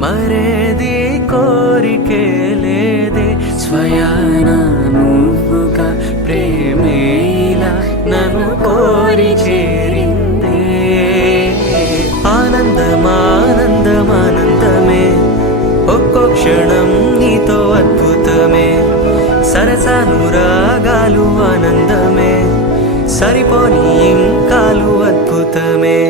మరేది కోరికే లేదే స్వయాన నువ్వుగా ప్రేమే ఇలా నన్ను కోరి చేరిందే ఆనందమానందమానందమే ఒక్కో క్షణం నీతో అద్భుతమే సరసానురాగాలు ఆనందమే సరిపోని ఇంకాలు అద్భుతమే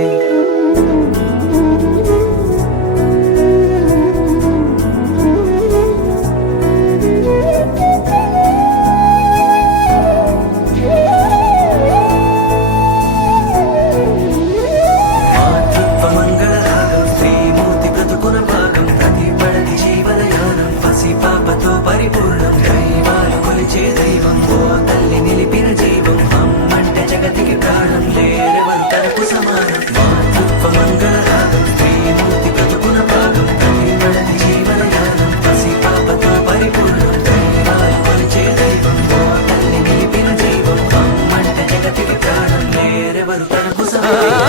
పాపతో పరిపూర్ణం దైవాలు కొలిచే దైవం ఓ తల్లి నిలిపిన జీవం అమ్మంటే జగతికి ప్రాణం లేరెవరు తనకు సమానం మాతృత్వ మంగళ రాగం శ్రీమూర్తి బ్రతుకున భాగం ప్రతిపడని జీవనయానం పసి పాపతో పరిపూర్ణం దైవాలు కొలిచే దైవం ఓ తల్లి నిలిపిన జీవం అమ్మంటే జగతికి ప్రాణం లేరెవరు తనకు సమానం